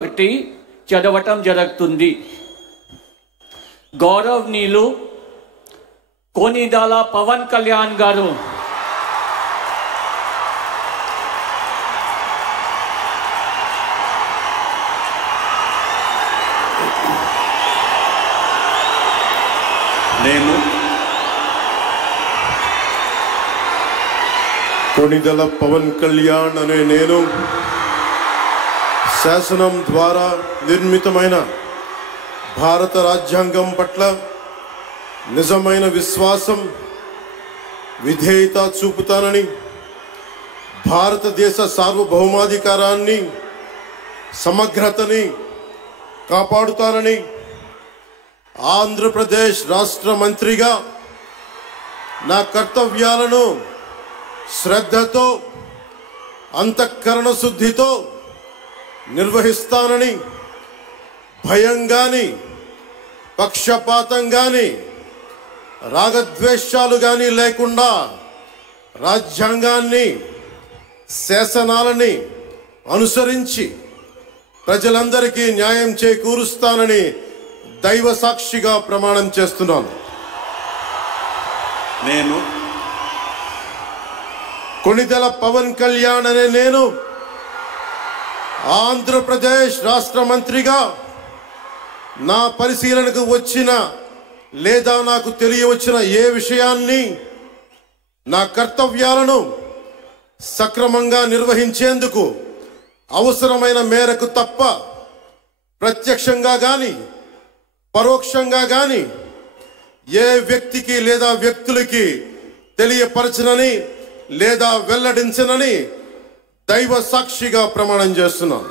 ఒకటి చదవటం జరుగుతుంది. గౌరవనీయులు కొనిదెల పవన్ కళ్యాణ్ గారు కొనిదెల పవన్ కళ్యాణ్ అనే నేను శాసనం ద్వారా నిర్మితమైన భారత రాజ్యాంగం పట్ల నిజమైన విశ్వాసం విధేయత చూపుతానని, భారతదేశ సార్వభౌమాధికారాన్ని సమగ్రతని కాపాడుతానని, ఆంధ్రప్రదేశ్ రాష్ట్ర మంత్రిగా నా కర్తవ్యాలను శ్రద్ధతో అంతఃకరణ శుద్ధితో నిర్వహిస్తానని, భయం గాని పక్షపాతం గాని రాగద్వేషాలు గాని లేకుండా రాజ్యాంగాన్ని శాసనాలని అనుసరించి ప్రజలందరికీ న్యాయం చేకూరుస్తానని దైవ సాక్షిగా ప్రమాణం చేస్తున్నాను. నేను కొనిదెల పవన్ కళ్యాణ్ అనే నేను ఆంధ్రప్రదేశ్ రాష్ట్ర మంత్రిగా నా పరిశీలనకు వచ్చిన లేదా నాకు తెలియవచ్చిన ఏ విషయాన్ని, నా కర్తవ్యాలను సక్రమంగా నిర్వహించేందుకు అవసరమైన మేరకు తప్ప ప్రత్యక్షంగా గాని పరోక్షంగా గాని ఏ వ్యక్తికి లేదా వ్యక్తులకి తెలియపరచనని లేదా వెల్లడించనని దైవ సాక్షిగా ప్రమాణం చేస్తున్నాను.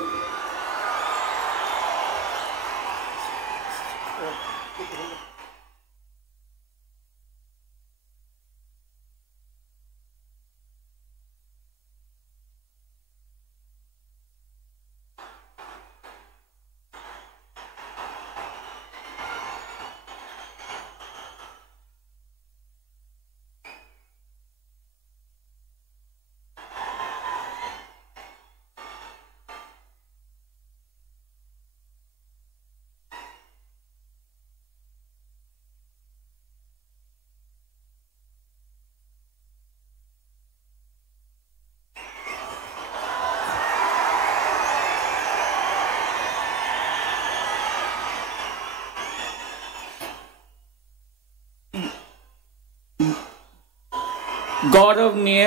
गौरवनीय